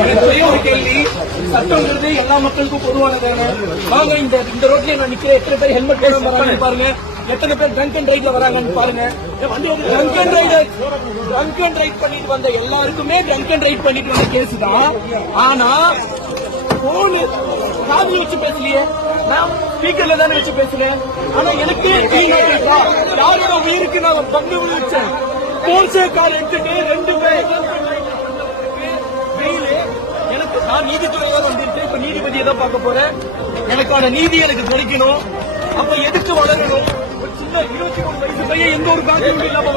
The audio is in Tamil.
எனக்கு ஒரு கேள்வி, சட்டம்ங்கிறது எல்லா மக்களுக்கும் பொதுவானதானே? வாங்க இந்த ரோட்ல நான் நிக்கிறேன், எத்தனை பேர் ஹெல்மெட் போடாம வராங்கன்னு பாருங்க, எத்தனை பேர் ட்ரங்க் அண்ட் ரைட்ல வராங்கன்னு பாருங்க. ட்ரங்க் அண்ட் ரைட் பண்ணிட்டு வந்த எல்லாருக்குமே ட்ரங்க் அண்ட் ரைட் பண்ணிட்டு வந்த கேஸ் தான். ஆனா போன் காதுல வச்சு பேசலையே, நான் ஸ்பீக்கர்ல தானே வச்சு பேசுறேன். ஆனா எனக்கு யாரோட உயிருக்கு நான் பங்கு விழிச்சேன். போர்ச்சே கார் எடுத்துட்டு 2 பேர் எனக்கு நான் நீதித்துறையா வந்துருச்சு. இப்ப நீதிபதியை தான் பார்க்க போறேன். எனக்கான நீதி எனக்கு கிடைக்கணும். அப்ப எதுக்கு வளரணும்? ஒரு சின்ன 23 வயசு பையன் எந்த ஒரு காரணமும் இல்லாம